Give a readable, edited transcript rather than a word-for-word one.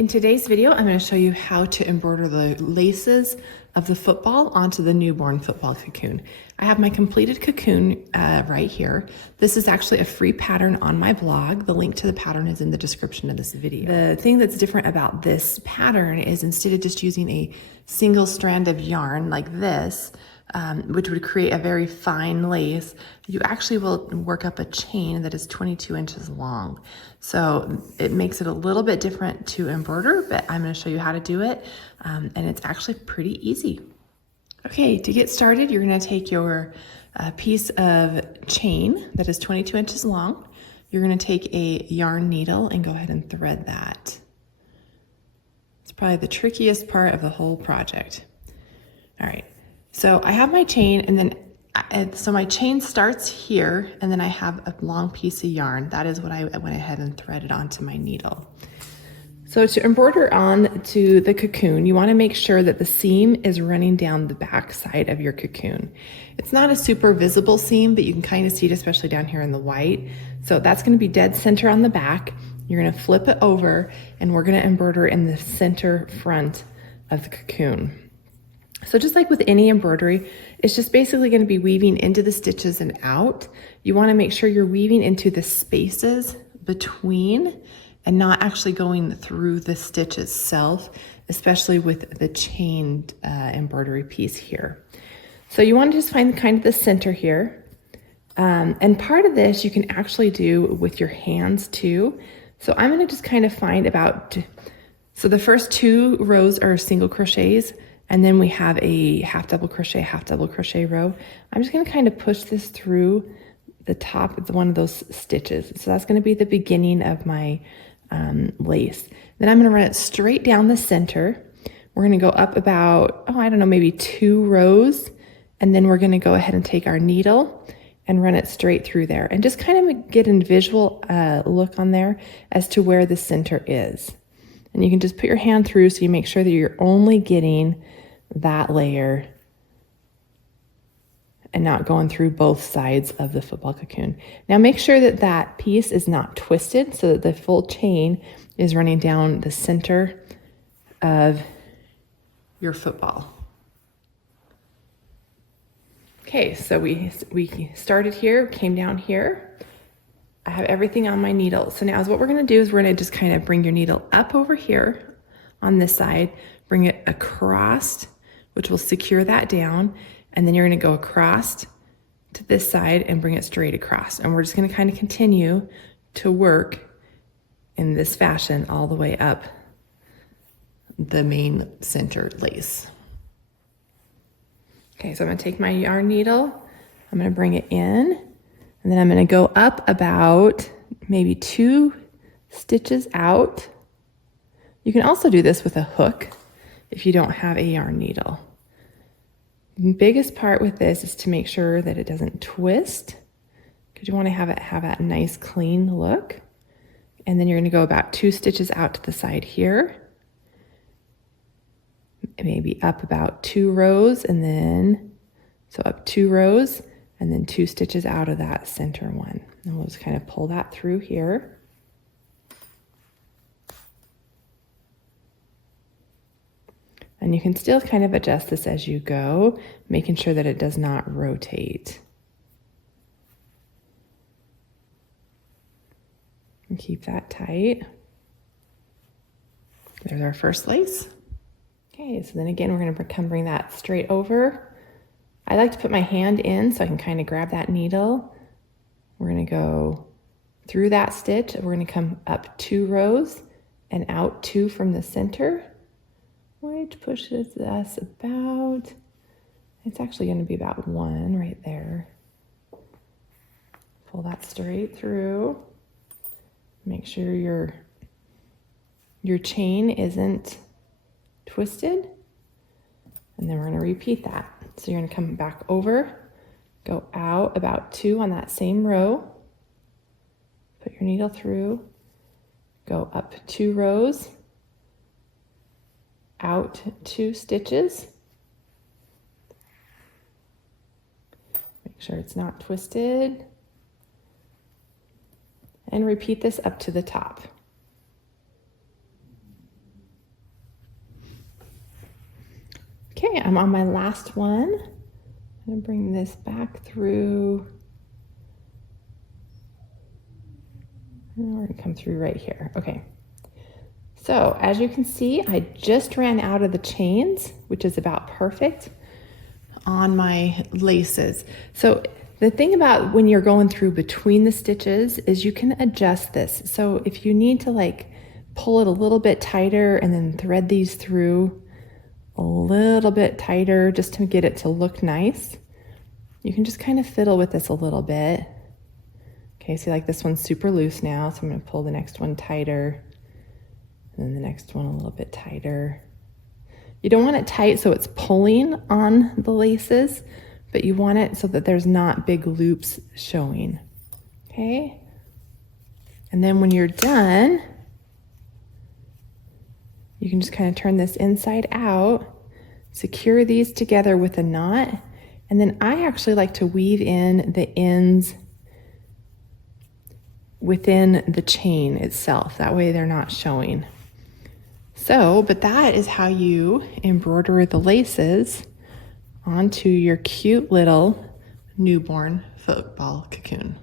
In today's video, I'm going to show you how to embroider the laces of the football onto the newborn football cocoon. I have my completed cocoon right here. This is actually a free pattern on my blog. The link to the pattern is in the description of this video. The thing that's different about this pattern is instead of just using a single strand of yarn like this, which would create a very fine lace, you actually will work up a chain that is 22 inches long. So it makes it a little bit different to embroider, but I'm going to show you how to do it, and it's actually pretty easy. Okay, to get started, you're going to take your piece of chain that is 22 inches long. You're going to take a yarn needle and go ahead and thread that. It's probably the trickiest part of the whole project. All right. So I have my chain, and then so my chain starts here, and then I have a long piece of yarn. That is what I went ahead and threaded onto my needle. So to embroider on to the cocoon, you want to make sure that the seam is running down the back side of your cocoon. It's not a super visible seam, but you can kind of see it, especially down here in the white. So that's going to be dead center on the back. You're going to flip it over, and we're going to embroider in the center front of the cocoon. So just like with any embroidery, it's just basically going to be weaving into the stitches and out. You want to make sure you're weaving into the spaces between and not actually going through the stitch itself, especially with the chained embroidery piece here. So you want to just find kind of the center here. And part of this you can actually do with your hands too. So I'm going to just kind of find so the first 2 rows are single crochets, and then we have a half double crochet row. I'm just going to kind of push this through the top of one of those stitches. So that's going to be the beginning of my lace. Then I'm going to run it straight down the center. We're going to go up about, I don't know, maybe 2 rows. And then we're going to go ahead and take our needle and run it straight through there. And just kind of get a visual look on there as to where the center is. And you can just put your hand through so you make sure that you're only getting that layer and not going through both sides of the football cocoon. Now make sure that that piece is not twisted so that the full chain is running down the center of your football. Okay, so we started here, came down here. I have everything on my needle. So now what we're gonna do is we're gonna just kind of bring your needle up over here on this side, bring it across, which will secure that down. And then you're gonna go across to this side and bring it straight across. And we're just gonna kind of continue to work in this fashion all the way up the main center lace. Okay, so I'm gonna take my yarn needle, I'm gonna bring it in, and then I'm gonna go up about maybe 2 stitches out. You can also do this with a hook if you don't have a yarn needle. The biggest part with this is to make sure that it doesn't twist, because you want to have that nice clean look. And then you're going to go about 2 stitches out to the side here, maybe up about 2 rows, and then so up 2 rows, and then 2 stitches out of that center one. And we'll just kind of pull that through here. And you can still kind of adjust this as you go, making sure that it does not rotate. And keep that tight. There's our first lace. Okay, so then again, we're gonna bring that straight over. I like to put my hand in so I can kind of grab that needle. We're gonna go through that stitch. We're gonna come up 2 rows and out 2 from the center, which pushes us about, it's actually going to be about 1 right there. Pull that straight through. Make sure your chain isn't twisted. And then we're going to repeat that. So you're going to come back over, go out about 2 on that same row, put your needle through, go up 2 rows, out 2 stitches. Make sure it's not twisted. And repeat this up to the top. Okay, I'm on my last one. I'm gonna bring this back through. And we're gonna come through right here. Okay. So as you can see, I just ran out of the chains, which is about perfect on my laces. So the thing about when you're going through between the stitches is you can adjust this. So if you need to like pull it a little bit tighter and then thread these through a little bit tighter just to get it to look nice, you can just kind of fiddle with this a little bit. Okay, see, like this one's super loose now, so I'm gonna pull the next one tighter, and then the next one a little bit tighter. You don't want it tight so it's pulling on the laces, but you want it so that there's not big loops showing, okay? And then when you're done, you can just kind of turn this inside out, secure these together with a knot, and then I actually like to weave in the ends within the chain itself. That way they're not showing. So, but that is how you embroider the laces onto your cute little newborn football cocoon.